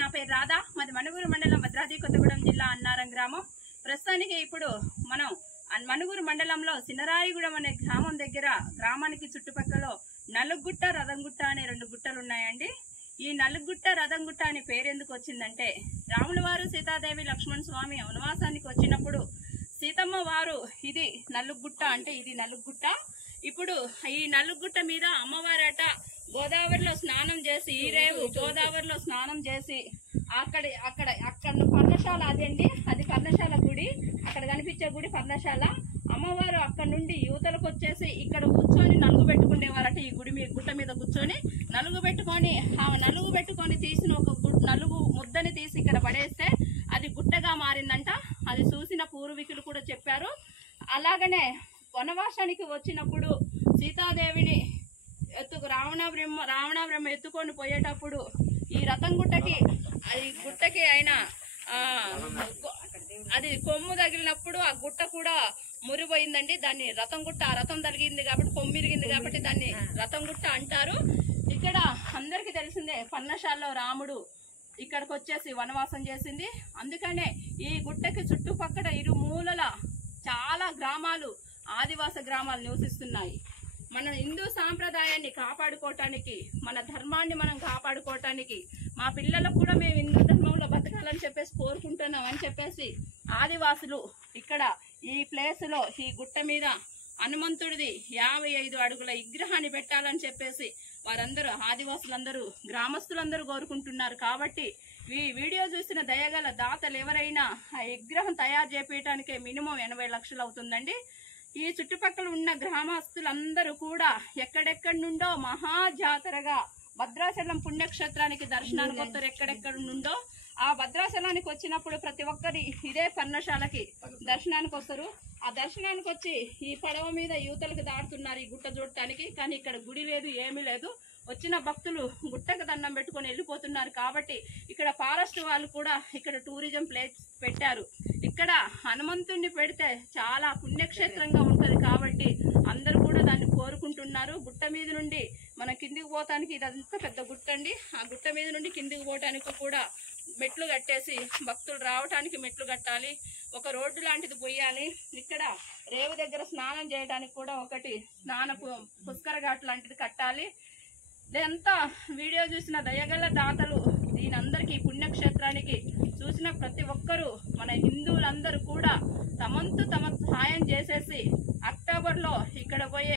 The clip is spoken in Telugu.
నా పేరు రాధా. మాది మనుగురు మండలం భద్రాద్రి కొత్తగూడెం జిల్లా అన్నారం గ్రామం. ప్రస్తుతానికి ఇప్పుడు మనం మనుగురు మండలంలో సినరాయిగూడెం అనే గ్రామం దగ్గర గ్రామానికి చుట్టుపక్కల నలుగుట్ట రథంగుట్ట అనే 2 గుట్టలు ఉన్నాయండి. ఈ నలుగుట్ట రథంగుట్ట అనే పేరు ఎందుకు వచ్చిందంటే రాముల వారు సీతాదేవి లక్ష్మణ స్వామి వనవాసానికి వచ్చినప్పుడు సీతమ్మ వారు ఇది నలుగుట్ట అంటే ఇది నలుగుట్ట. ఇప్పుడు ఈ నలుగుట్ట మీద అమ్మవారట గోదావరిలో స్నానం చేసి ఈ రేవు గోదావరిలో స్నానం చేసి అక్కడ పర్ణశాల అదండి, అది పర్ణశాల గుడి. అక్కడ కనిపించే గుడి పర్ణశాల. అమ్మవారు అక్కడ నుండి యువతలకు వచ్చేసి ఇక్కడ కూర్చొని నలుగు పెట్టుకునేవారట. ఈ గుడి గుట్ట మీద కూర్చొని నలుగు పెట్టుకొని తీసిన ఒక నలుగు ముద్దని తీసి ఇక్కడ పడేస్తే అది గుట్టగా మారిందంట. అది చూసిన పూర్వీకులు కూడా చెప్పారు. అలాగనే వనవాసానికి వచ్చినప్పుడు సీతాదేవిని రావణ ఎత్తుకొని పోయేటప్పుడు ఈ రథంగుట్టకి గుట్టకి ఆయన అది కొమ్ము తగిలినప్పుడు ఆ గుట్ట కూడా మురిపోయిందండి. దాన్ని రథంగుట్ట, రథం తగిలింది కాబట్టి కొమ్ము ఇరిగింది కాబట్టి దాన్ని రథంగుట్ట అంటారు. ఇక్కడ అందరికి తెలిసిందే పర్ణశాలలో రాముడు ఇక్కడికి వచ్చేసి వనవాసం చేసింది. అందుకనే ఈ గుట్టకి చుట్టుపక్కల ఇరుమూలల చాలా గ్రామాలు, ఆదివాస గ్రామాలు నివసిస్తున్నాయి. మన హిందూ సాంప్రదాయాన్ని కాపాడుకోవటానికి, మన ధర్మాన్ని మనం కాపాడుకోవటానికి, మా పిల్లలకు కూడా మేము హిందూ ధర్మంలో బతకాలని చెప్పేసి కోరుకుంటున్నాం అని చెప్పేసి ఆదివాసులు ఇక్కడ ఈ ప్లేస్లో ఈ గుట్ట మీద హనుమంతుడిది 55 అడుగుల విగ్రహాన్ని పెట్టాలని చెప్పేసి వారందరూ ఆదివాసులందరూ గ్రామస్తులందరూ కోరుకుంటున్నారు. కాబట్టి ఈ వీడియో చూసిన దయగల దాతలు ఎవరైనా ఆ విగ్రహం తయారు చేపించడానికే మినిమం 80 లక్షలు అవుతుందండి. ఈ చుట్టుపక్కల ఉన్న గ్రామస్తులందరూ కూడా ఎక్కడెక్కడి నుండో మహాజాతరగా భద్రాచలం పుణ్యక్షేత్రానికి దర్శనానికి వస్తారు. ఎక్కడెక్కడ నుండో ఆ భద్రాచలానికి వచ్చినప్పుడు ప్రతి ఒక్కరి ఇదే పర్ణశాలకి దర్శనానికి వస్తారు. ఆ దర్శనానికి వచ్చి ఈ పడవ మీద యువతలకు దాటుతున్నారు ఈ గుట్ట చూడటానికి. కానీ ఇక్కడ గుడి లేదు, ఏమీ లేదు. వచ్చిన భక్తులు గుట్టకు దండం పెట్టుకొని వెళ్ళిపోతున్నారు. కాబట్టి ఇక్కడ ఫారెస్ట్ వాళ్ళు కూడా ఇక్కడ టూరిజం ప్లేస్ పెట్టారు. ఇక్కడ హనుమంతుడిని పెడితే చాలా పుణ్యక్షేత్రంగా ఉంటది కాబట్టి అందరూ కూడా దాన్ని కోరుకుంటున్నారు. గుట్ట మీద నుండి మనం కిందికి పోతానికి ఇదంతా పెద్ద గుట్ట అండి. ఆ గుట్ట మీద నుండి కిందికి పోవటానికి కూడా మెట్లు కట్టేసి భక్తులు రావటానికి మెట్లు కట్టాలి. ఒక రోడ్డు లాంటిది పోయాలి. ఇక్కడ రేవు దగ్గర స్నానం చేయడానికి కూడా ఒకటి పుష్కర ఘాట్ లాంటిది కట్టాలి. ఇదంతా వీడియో చూసిన దయగల దాతలు దీనందరికీ పుణ్యక్షేత్రానికి చూసిన ప్రతి ఒక్కరూ మన హిందువులందరూ కూడా తమ సహాయం చేసేసి అక్టోబర్లో ఇక్కడ పోయే